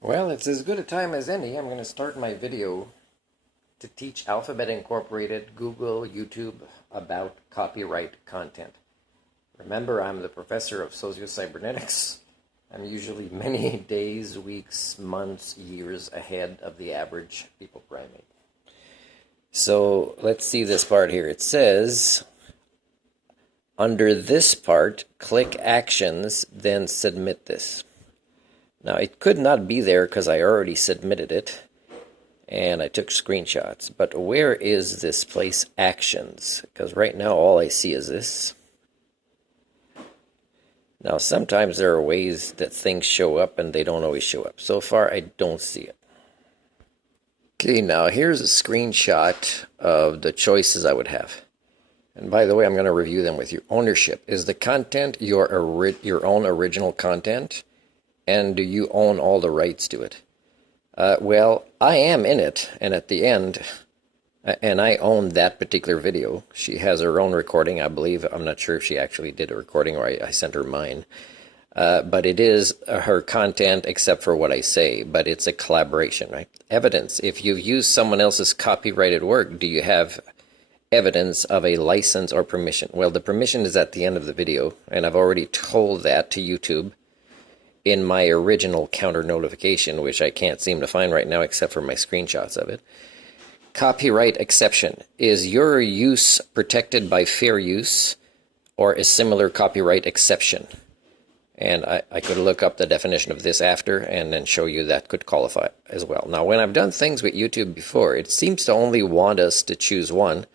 Well, it's as good a time as any. I'm going to start my video to teach Alphabet Incorporated, Google, YouTube about copyright content. Remember, I'm the professor of socio-cybernetics. I'm usually many days, weeks, months, years ahead of the average people primate. So let's see this part here. It says, under this part, click Actions, then submit this. Now, it could not be there because I already submitted it, and I took screenshots. But where is this place, Actions? Because right now, all I see is this. Now, sometimes there are ways that things show up, and they don't always show up. So far, I don't see it. Okay, now here's a screenshot of the choices I would have. And by the way, I'm going to review them with you. Ownership. Is the content your own original content? And do you own all the rights to it? Well, I am in it, and at the end, and I own that particular video. She has her own recording, I believe. I'm not sure if she actually did a recording or I sent her mine. But it is her content except for what I say, but it's a collaboration, right? Evidence. If you've used someone else's copyrighted work, do you have evidence of a license or permission? Well, the permission is at the end of the video, and I've already told that to YouTube in my original counter notification, which I can't seem to find right now except for my screenshots of it. Copyright exception. Is your use protected by fair use or a similar copyright exception? And I could look up the definition of this after and then show you that could qualify as well. Now, when I've done things with YouTube before, it seems to only want us to choose one,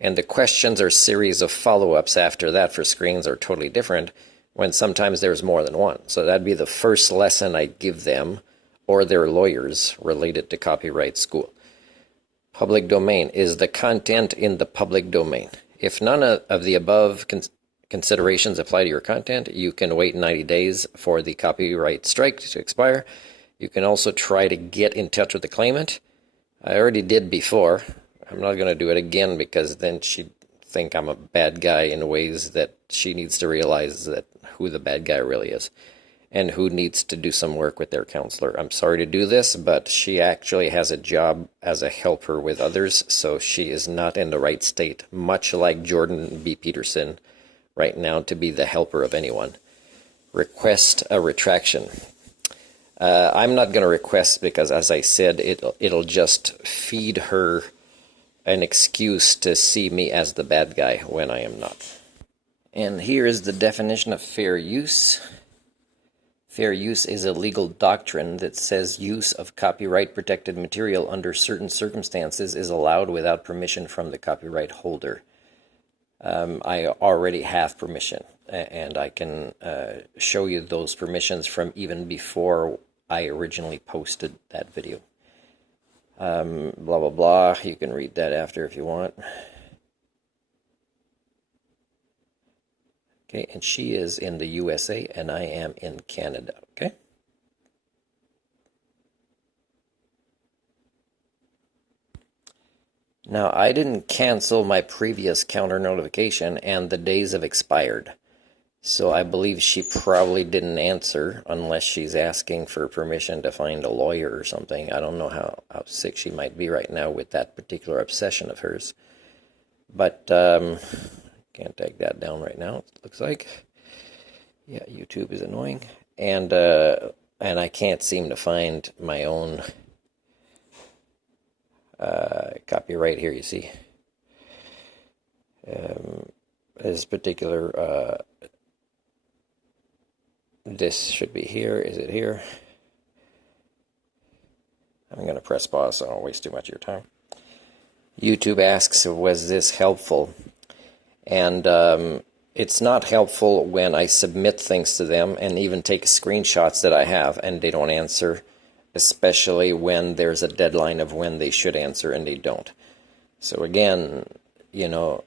and the questions or series of follow-ups after that for screens are totally different, when sometimes there's more than one. So that'd be the first lesson I give them or their lawyers related to copyright school. Public domain. Is the content in the public domain? If none of the above considerations apply to your content, you can wait 90 days for the copyright strike to expire. You can also try to get in touch with the claimant. I already did before. I'm not going to do it again because then she'd think I'm a bad guy in ways that she needs to realize that who the bad guy really is and who needs to do some work with their counselor. I'm sorry to do this, but she actually has a job as a helper with others, so she is not in the right state, much like Jordan B. Peterson right now, to be the helper of anyone. Request a retraction. I'm not going to request because, as I said, it'll just feed her an excuse to see me as the bad guy when I am not. And here is the definition of fair use. Fair use is a legal doctrine that says use of copyright-protected material under certain circumstances is allowed without permission from the copyright holder. I already have permission, and I can show you those permissions from even before I originally posted that video. Blah, blah, blah. You can read that after if you want. Okay, and she is in the USA, and I am in Canada, okay? Now, I didn't cancel my previous counter notification, and the days have expired. So I believe she probably didn't answer unless she's asking for permission to find a lawyer or something. I don't know how sick she might be right now with that particular obsession of hers. But can't take that down right now, it looks like. Yeah, YouTube is annoying. And I can't seem to find my own copyright here, you see. This particular, this should be here. Is it here? I'm going to press pause so I don't waste too much of your time. YouTube asks, was this helpful? And it's not helpful when I submit things to them and even take screenshots that I have and they don't answer, especially when there's a deadline of when they should answer and they don't. So again, you know,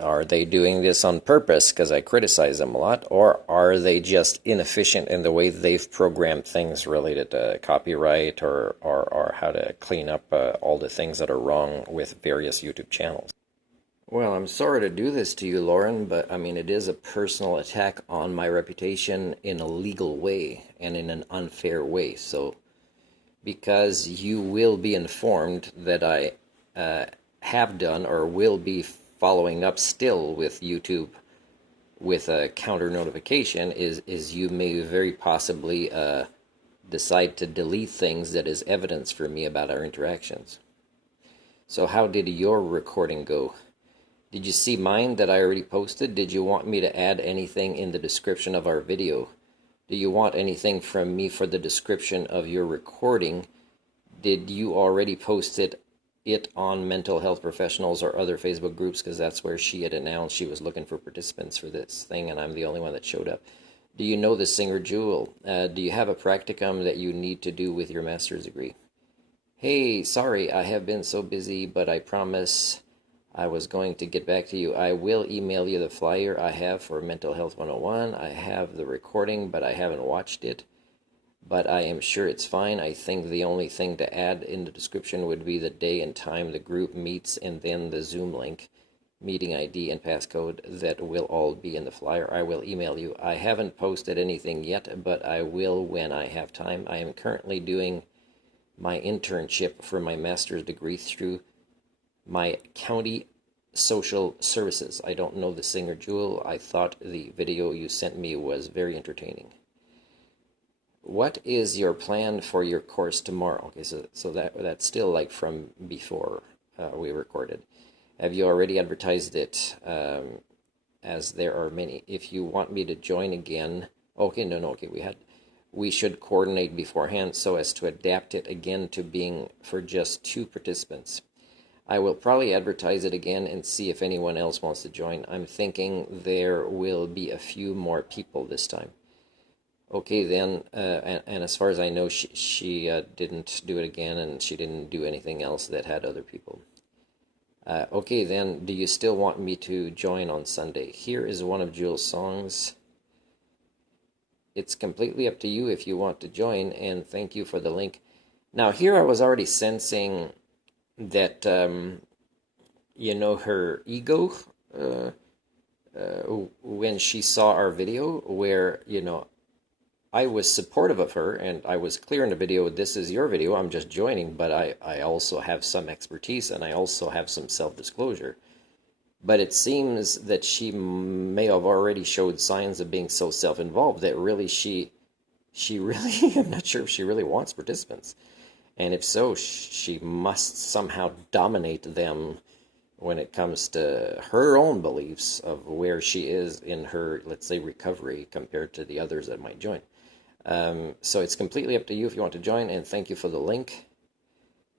are they doing this on purpose because I criticize them a lot, or are they just inefficient in the way they've programmed things related to copyright or how to clean up all the things that are wrong with various YouTube channels? Well, I'm sorry to do this to you, Lauren, but I mean, it is a personal attack on my reputation in a legal way and in an unfair way. So because you will be informed that I have done or will be following up still with YouTube with a counter notification is you may very possibly decide to delete things that is evidence for me about our interactions. So how did your recording go? Did you see mine that I already posted? Did you want me to add anything in the description of our video? Do you want anything from me for the description of your recording? Did you already post it on mental health professionals or other Facebook groups? Because that's where she had announced she was looking for participants for this thing, and I'm the only one that showed up. Do you know the singer Jewel? Do you have a practicum that you need to do with your master's degree? Hey, sorry, I have been so busy, but I promise I was going to get back to you. I will email you the flyer I have for Mental Health 101. I have the recording, but I haven't watched it. But I am sure it's fine. I think the only thing to add in the description would be the day and time the group meets, and then the Zoom link, meeting ID, and passcode that will all be in the flyer. I will email you. I haven't posted anything yet, but I will when I have time. I am currently doing my internship for my master's degree through my county social services. I don't know the singer Jewel. I thought the video you sent me was very entertaining. What is your plan for your course tomorrow? Okay, so that's still like from before we recorded. Have you already advertised it? As there are many. If you want me to join again, okay, okay, we should coordinate beforehand so as to adapt it again to being for just 2 participants. I will probably advertise it again and see if anyone else wants to join. I'm thinking there will be a few more people this time. Okay, then, and as far as I know, she didn't do it again, and she didn't do anything else that had other people. Okay, then, do you still want me to join on Sunday? Here is one of Jewel's songs. It's completely up to you if you want to join, and thank you for the link. Now, here I was already sensing that, her ego, when she saw our video, where, I was supportive of her, and I was clear in the video, this is your video, I'm just joining, but I also have some expertise, and I also have some self-disclosure. But it seems that she may have already showed signs of being so self-involved that really she really, I'm not sure if she really wants participants. And if so, she must somehow dominate them when it comes to her own beliefs of where she is in her, let's say, recovery compared to the others that might join. So it's completely up to you if you want to join, and thank you for the link.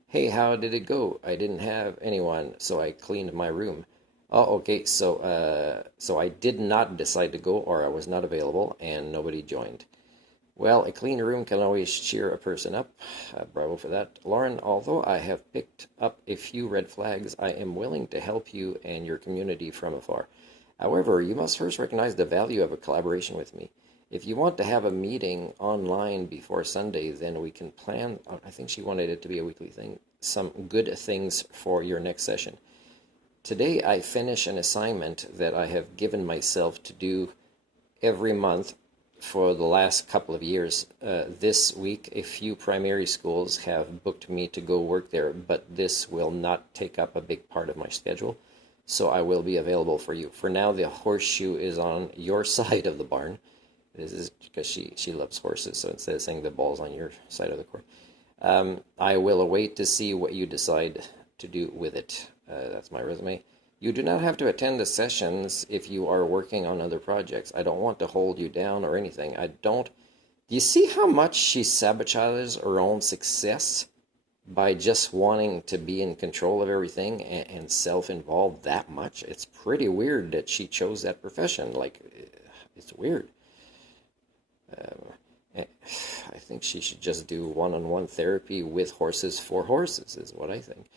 Hey, how did it go? I didn't have anyone, so I cleaned my room. Oh, okay, so I did not decide to go, or I was not available, and nobody joined. Well, a clean room can always cheer a person up. Bravo for that. Lauren, although I have picked up a few red flags, I am willing to help you and your community from afar. However, you must first recognize the value of a collaboration with me. If you want to have a meeting online before Sunday, then we can plan, I think she wanted it to be a weekly thing, some good things for your next session. Today, I finish an assignment that I have given myself to do every month for the last couple of years. This week, a few primary schools have booked me to go work there, but this will not take up a big part of my schedule, so I will be available for you. For now, the horseshoe is on your side of the barn. This is because she loves horses, so instead of saying the ball's on your side of the court. I will await to see what you decide to do with it. That's my resume. You do not have to attend the sessions if you are working on other projects. I don't want to hold you down or anything. Do you see how much she sabotages her own success by just wanting to be in control of everything and self-involved that much? It's pretty weird that she chose that profession. Like, it's weird. I think she should just do one-on-one therapy with horses for horses is what I think.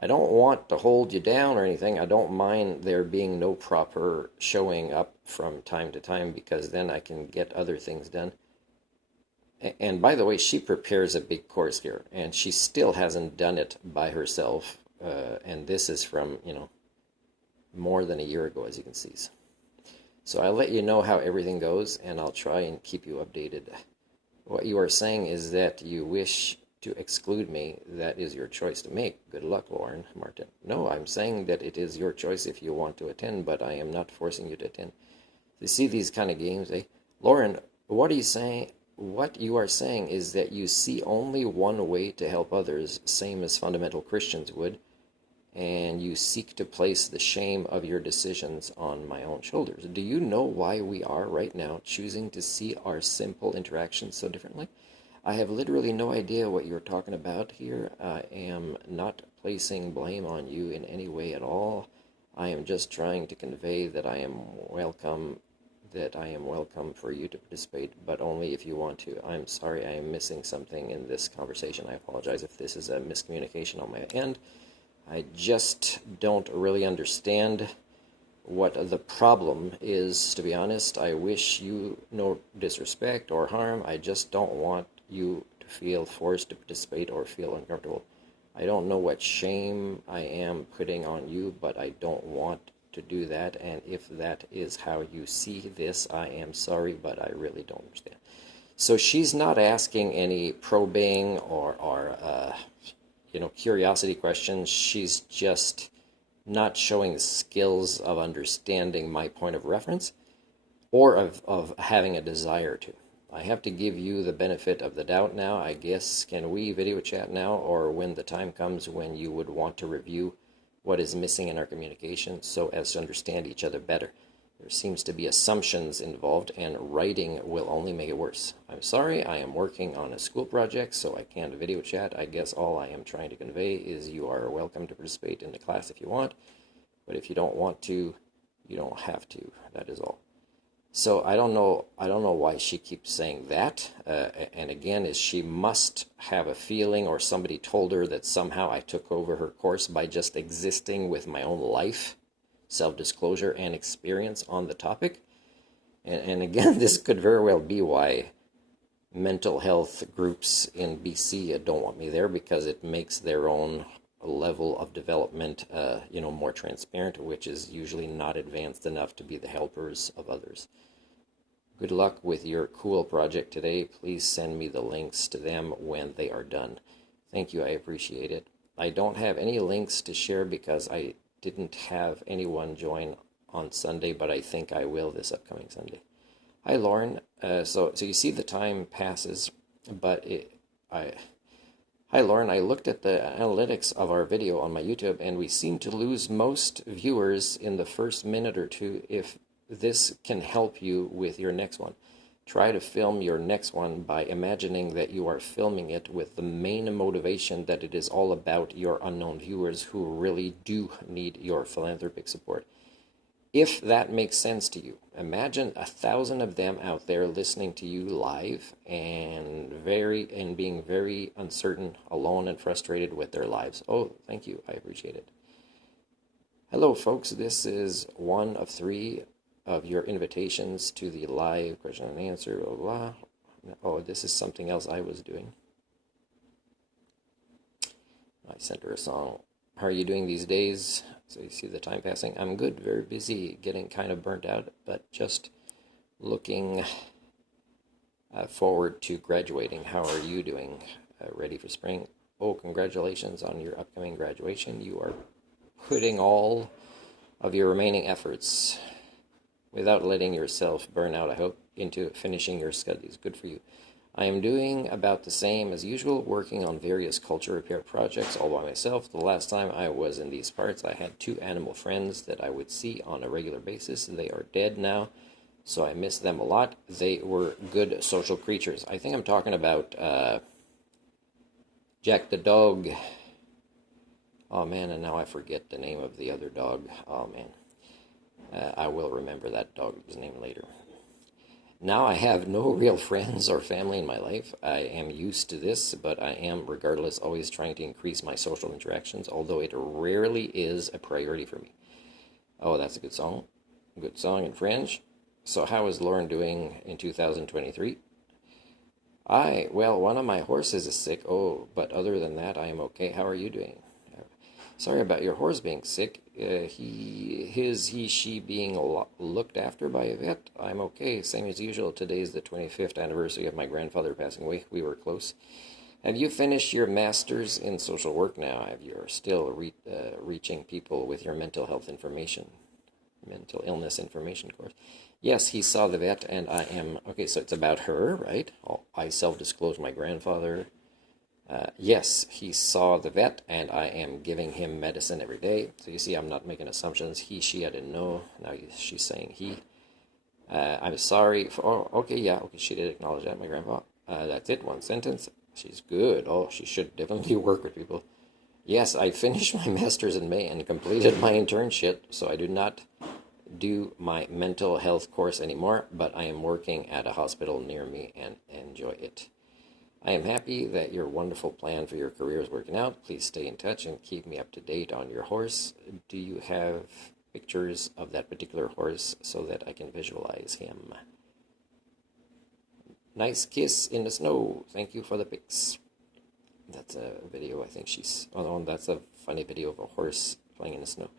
I don't want to hold you down or anything. I don't mind there being no proper showing up from time to time, because then I can get other things done. And by the way, she prepares a big course here, and she still hasn't done it by herself. And this is from, more than a year ago, as you can see. So I'll let you know how everything goes, and I'll try and keep you updated. What you are saying is that you wish to exclude me, that is your choice to make. Good luck, Lauren. Martin. No, I'm saying that it is your choice if you want to attend, but I am not forcing you to attend. You see these kind of games, eh? Lauren, what are you saying? What you are saying is that you see only one way to help others, same as fundamental Christians would, and you seek to place the shame of your decisions on my own shoulders. Do you know why we are right now choosing to see our simple interactions so differently? I have literally no idea what you're talking about here. I am not placing blame on you in any way at all. I am just trying to convey that I am welcome for you to participate, but only if you want to. I'm sorry I am missing something in this conversation. I apologize if this is a miscommunication on my end. I just don't really understand what the problem is, to be honest. I wish you no disrespect or harm. I just don't want you to feel forced to participate or feel uncomfortable. I don't know what shame I am putting on you, but I don't want to do that, and if that is how you see this, I am sorry, but I really don't understand. So she's not asking any probing or curiosity questions. She's just not showing skills of understanding my point of reference or of having a desire to. I have to give you the benefit of the doubt now, I guess. Can we video chat now, or when the time comes when you would want to review what is missing in our communication so as to understand each other better? There seems to be assumptions involved, and writing will only make it worse. I'm sorry, I am working on a school project, so I can't video chat. I guess all I am trying to convey is you are welcome to participate in the class if you want, but if you don't want to, you don't have to. That is all. So I don't know why she keeps saying that. And again, is she must have a feeling, or somebody told her that somehow I took over her course by just existing with my own life, self-disclosure, and experience on the topic. And again, this could very well be why mental health groups in BC don't want me there, because it makes their own level of development more transparent, which is usually not advanced enough to be the helpers of others. Good luck with your cool project today. Please send me the links to them when they are done. Thank you, I appreciate it. I don't have any links to share because I didn't have anyone join on Sunday, but I think I will this upcoming Sunday. Hi, Lauren. So you see the time passes, but Hi, Lauren. I looked at the analytics of our video on my YouTube, and we seem to lose most viewers in the first minute or two. If this can help you with your next one, try to film your next one by imagining that you are filming it with the main motivation that it is all about your unknown viewers who really do need your philanthropic support. If that makes sense to you, imagine 1,000 of them out there listening to you live and being very uncertain, alone, and frustrated with their lives. Oh, thank you. I appreciate it. Hello, folks. This is one of 3 of your invitations to the live question and answer, blah, blah. Oh, this is something else I was doing. I sent her a song. How are you doing these days? So you see the time passing. I'm good, very busy, getting kind of burnt out, but just looking forward to graduating. How are you doing? Ready for spring? Oh, congratulations on your upcoming graduation. You are putting all of your remaining efforts without letting yourself burn out, I hope, into finishing your studies. Good for you. I am doing about the same as usual, working on various culture repair projects all by myself. The last time I was in these parts, I had 2 animal friends that I would see on a regular basis. They are dead now, so I miss them a lot. They were good social creatures. I think I'm talking about Jack the dog. Oh, man, and now I forget the name of the other dog. Oh, man. I will remember that dog's name later. Now I have no real friends or family in my life. I am used to this, but I am, regardless, always trying to increase my social interactions, although it rarely is a priority for me. Oh, that's a good song. Good song in French. So how is Lauren doing in 2023? Well, one of my horses is sick. Oh, but other than that, I am okay. How are you doing? Sorry about your horse being sick. She being looked after by a vet. I'm okay. Same as usual. Today's the 25th anniversary of my grandfather passing away. We were close. Have you finished your master's in social work now? Have you are still reaching people with your mental health information, mental illness information course? Yes, he saw the vet, and I am okay. So it's about her, right? I self-disclosed my grandfather. Yes, he saw the vet, and I am giving him medicine every day. So you see, I'm not making assumptions. He, she, I didn't know. Now she's saying he. I'm sorry for. Oh, okay, yeah, okay. She did acknowledge that, my grandpa. That's it. One sentence. She's good. Oh, she should definitely work with people. Yes, I finished my master's in May and completed my internship, so I do not do my mental health course anymore, but I am working at a hospital near me and enjoy it. I am happy that your wonderful plan for your career is working out. Please stay in touch and keep me up to date on your horse. Do you have pictures of that particular horse so that I can visualize him? Nice kiss in the snow. Thank you for the pics. That's a video, I think she's... Oh, that's a funny video of a horse playing in the snow.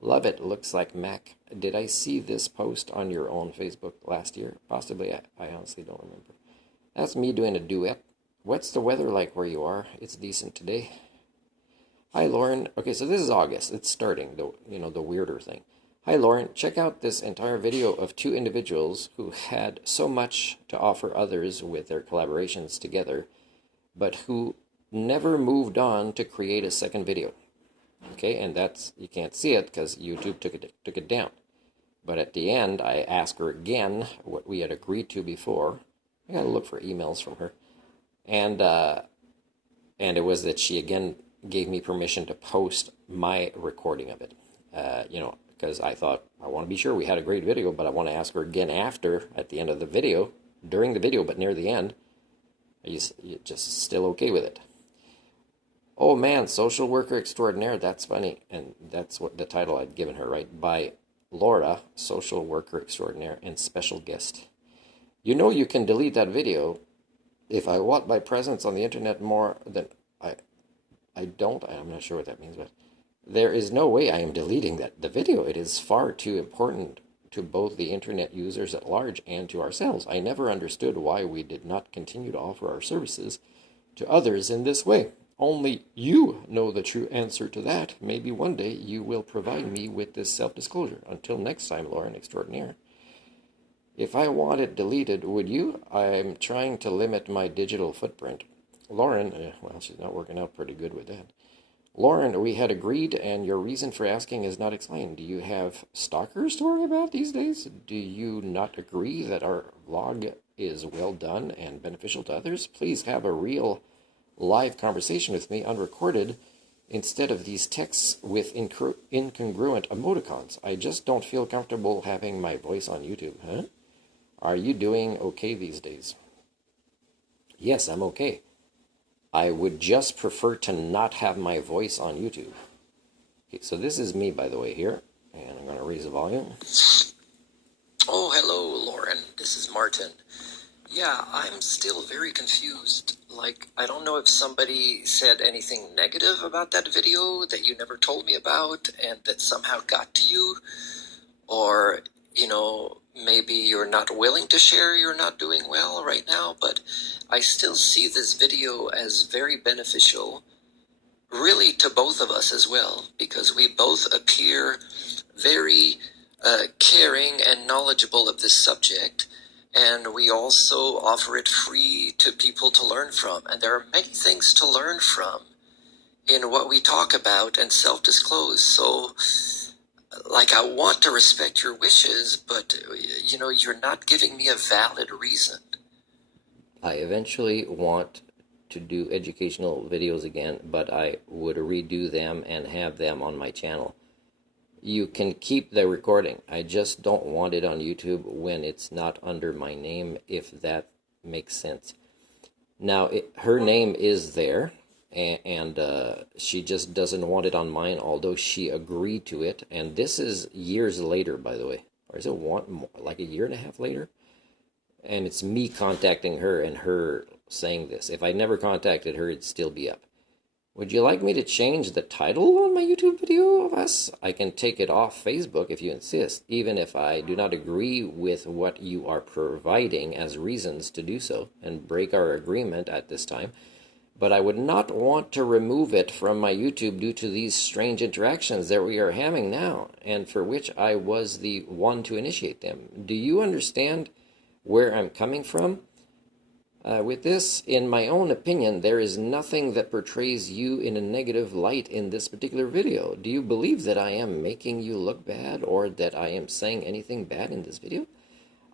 Love it. Looks like Mac. Did I see this post on your own Facebook last year? Possibly. I honestly don't remember. That's me doing a duet. What's the weather like where you are? It's decent today. Hi, Lauren. Okay, so this is August. It's starting, the weirder thing. Hi, Lauren. Check out this entire video of two individuals who had so much to offer others with their collaborations together, but who never moved on to create a second video. Okay, and that's, you can't see it because YouTube took it down. But at the end, I asked her again what we had agreed to before. I gotta look for emails from her. And it was that she again gave me permission to post my recording of it. Because I thought, I want to be sure we had a great video, but I want to ask her again after, at the end of the video, during the video, but near the end. Are you just still okay with it? Oh man, social worker extraordinaire, that's funny. And that's what the title I'd given her, right? By Laura, social worker extraordinaire, and special guest. You know you can delete that video. If I want my presence on the internet more than I'm not sure what that means, but there is no way I am deleting the video. It is far too important to both the internet users at large and to ourselves. I never understood why we did not continue to offer our services to others in this way. Only you know the true answer to that. Maybe one day you will provide me with this self-disclosure. Until next time, Lauren Extraordinaire. If I want it deleted, would you? I'm trying to limit my digital footprint. Lauren, well, she's not working out pretty good with that. Lauren, we had agreed, and your reason for asking is not explained. Do you have stalkers to worry about these days? Do you not agree that our vlog is well done and beneficial to others? Please have a real live conversation with me, unrecorded, instead of these texts with incongruent emoticons. I just don't feel comfortable having my voice on YouTube, huh? Are you doing okay these days? Yes, I'm okay. I would just prefer to not have my voice on YouTube. Okay, so this is me, by the way, here. And I'm going to raise the volume. Oh, hello, Lauren. This is Martin. Yeah, I'm still very confused. Like, I don't know if somebody said anything negative about that video that you never told me about and that somehow got to you. Or, maybe you're not willing to share you're not doing well right now, but I still see this video as very beneficial, really to both of us as well, because we both appear very caring and knowledgeable of this subject, and we also offer it free to people to learn from. And there are many things to learn from in what we talk about and self-disclose. So, I want to respect your wishes, but, you're not giving me a valid reason. I eventually want to do educational videos again, but I would redo them and have them on my channel. You can keep the recording. I just don't want it on YouTube when it's not under my name, if that makes sense. Now, her name is there, and she just doesn't want it on mine, although she agreed to it. And this is years later, by the way. Or is it like a year and a half later? And it's me contacting her and her saying this. If I never contacted her, it'd still be up. Would you like me to change the title on my YouTube video of us? I can take it off Facebook if you insist, even if I do not agree with what you are providing as reasons to do so, and break our agreement at this time. but I would not want to remove it from my YouTube due to these strange interactions that we are having now, and for which I was the one to initiate them. Do you understand where I'm coming from? With this, in my own opinion, there is nothing that portrays you in a negative light in this particular video. Do you believe that I am making you look bad or that I am saying anything bad in this video?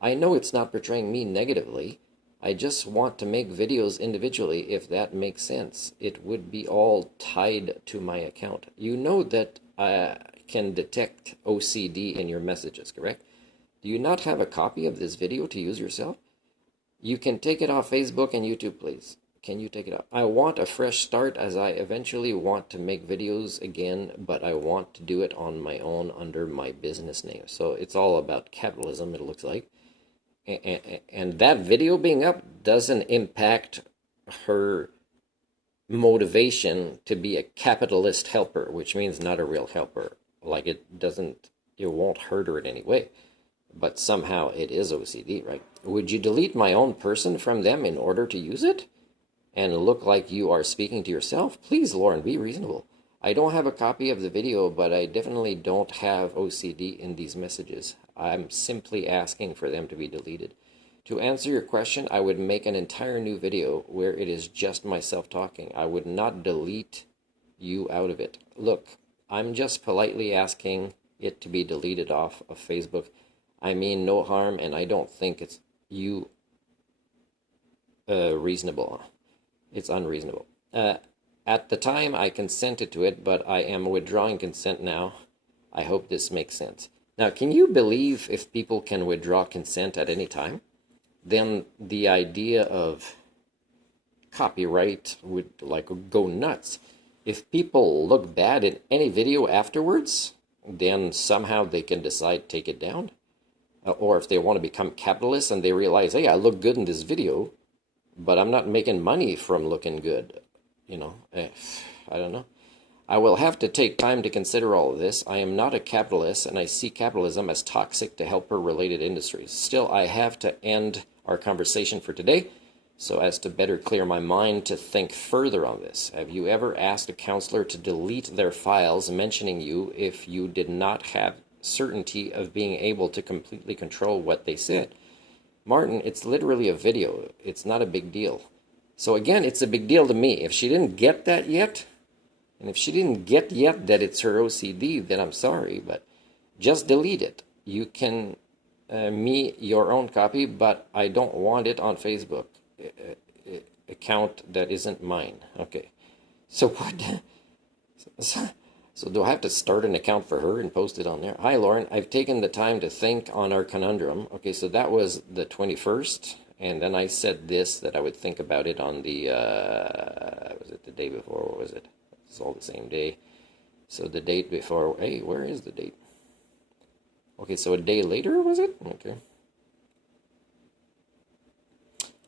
I know it's not portraying me negatively. I just want to make videos individually, if that makes sense. It would be all tied to my account. You know that I can detect OCD in your messages, correct? Do you not have a copy of this video to use yourself? You can take it off Facebook and YouTube, please. Can you take it off? I want a fresh start as I eventually want to make videos again, but I want to do it on my own under my business name. So it's all about capitalism, it looks like. And that video being up doesn't impact her motivation to be a capitalist helper, which means not a real helper. Like it won't hurt her in any way. But somehow it is OCD, right? Would you delete my own person from them in order to use it? And look like you are speaking to yourself? Please, Lauren, be reasonable. I don't have a copy of the video, but I definitely don't have OCD in these messages. I'm simply asking for them to be deleted. To answer your question, I would make an entire new video where it is just myself talking. I would not delete you out of it. Look, I'm just politely asking it to be deleted off of Facebook. I mean no harm, and I don't think it's reasonable. It's unreasonable. At the time, I consented to it, but I am withdrawing consent now. I hope this makes sense. Now, can you believe if people can withdraw consent at any time? Then the idea of copyright would go nuts. If people look bad in any video afterwards, then somehow they can decide to take it down. Or if they want to become capitalists and they realize, hey, I look good in this video, but I'm not making money from looking good. I don't know. I will have to take time to consider all of this. I am not a capitalist, and I see capitalism as toxic to helper-related industries. Still, I have to end our conversation for today so as to better clear my mind to think further on this. Have you ever asked a counselor to delete their files mentioning you if you did not have certainty of being able to completely control what they said? Martin, it's literally a video. It's not a big deal. So again, it's a big deal to me. If she didn't get that yet, and if she didn't get yet that it's her OCD, then I'm sorry, but just delete it. You can your own copy, but I don't want it on Facebook account that isn't mine. Okay. So what? So do I have to start an account for her and post it on there? Hi, Lauren. I've taken the time to think on our conundrum. Okay, so that was the 21st. And then I said this, that I would think about it on the, was it the day before? What was it? It's all the same day. So the date before, hey, where is the date? Okay, so a day later, was it? Okay.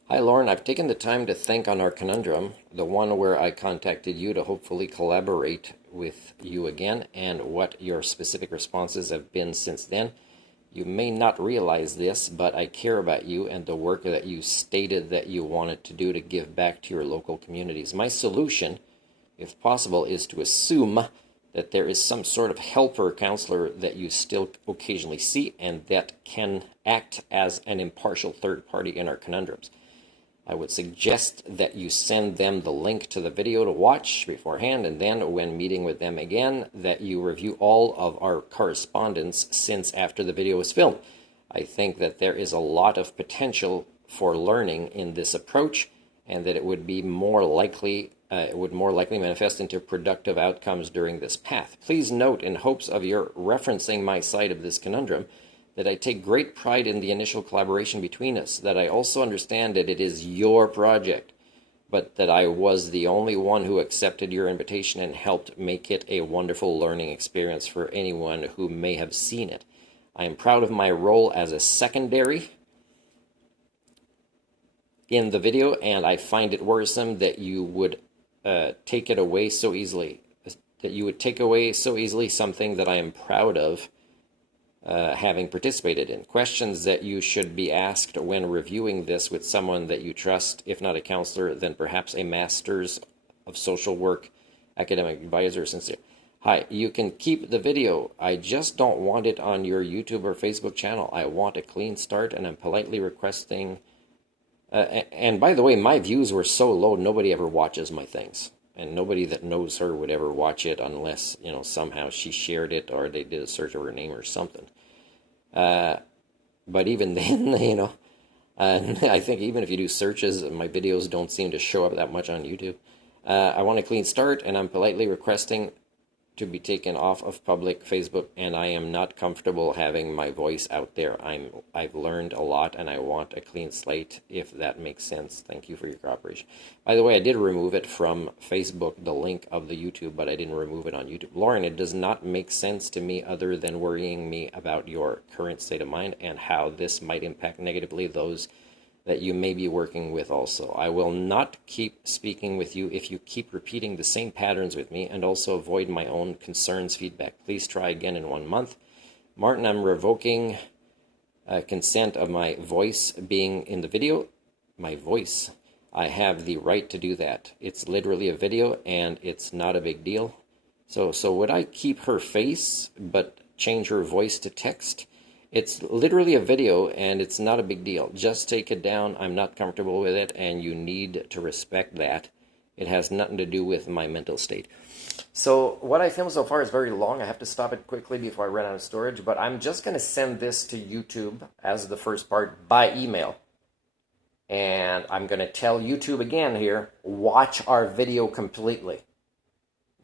Hi, Lauren. I've taken the time to think on our conundrum, the one where I contacted you to hopefully collaborate with you again, and what your specific responses have been since then. You may not realize this, but I care about you and the work that you stated that you wanted to do to give back to your local communities. My solution, if possible, is to assume that there is some sort of helper counselor that you still occasionally see and that can act as an impartial third party in our conundrums. I would suggest that you send them the link to the video to watch beforehand, and then when meeting with them again, that you review all of our correspondence since after the video was filmed. I think that there is a lot of potential for learning in this approach, and that it would be more likely manifest into productive outcomes during this path. Please note, in hopes of your referencing my side of this conundrum, that I take great pride in the initial collaboration between us, that I also understand that it is your project, but that I was the only one who accepted your invitation and helped make it a wonderful learning experience for anyone who may have seen it. I am proud of my role as a secondary in the video, and I find it worrisome that you would take it away so easily, that you would take away so easily something that I am proud of having participated in. Questions that you should be asked when reviewing this with someone that you trust, if not a counselor, then perhaps a master's of social work, academic advisor, sincere. Hi, you can keep the video. I just don't want it on your YouTube or Facebook channel. I want a clean start, and I'm politely requesting. And by the way, my views were so low, nobody ever watches my things. And nobody that knows her would ever watch it unless, somehow she shared it or they did a search of her name or something. But even then, and I think even if you do searches, my videos don't seem to show up that much on YouTube. I want a clean start, and I'm politely requesting to be taken off of public Facebook, and I am not comfortable having my voice out there. I've learned a lot, and I want a clean slate, if that makes sense. Thank you for your cooperation. By the way, I did remove it from Facebook, the link of the YouTube, but I didn't remove it on YouTube. Lauren, it does not make sense to me other than worrying me about your current state of mind and how this might impact negatively those that you may be working with also. I will not keep speaking with you if you keep repeating the same patterns with me, and also avoid my own concerns feedback. Please try again in 1 month. Martin, I'm revoking consent of my voice being in the video. My voice. I have the right to do that. It's literally a video, and it's not a big deal. So would I keep her face but change her voice to text? It's literally a video, and it's not a big deal. Just take it down. I'm not comfortable with it, and you need to respect that. It has nothing to do with my mental state. So what I filmed so far is very long. I have to stop it quickly before I run out of storage, but I'm just going to send this to YouTube as the first part by email. And I'm going to tell YouTube again here, watch our video completely.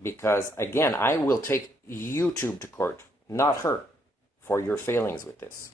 Because, again, I will take YouTube to court, not her, for your failings with this.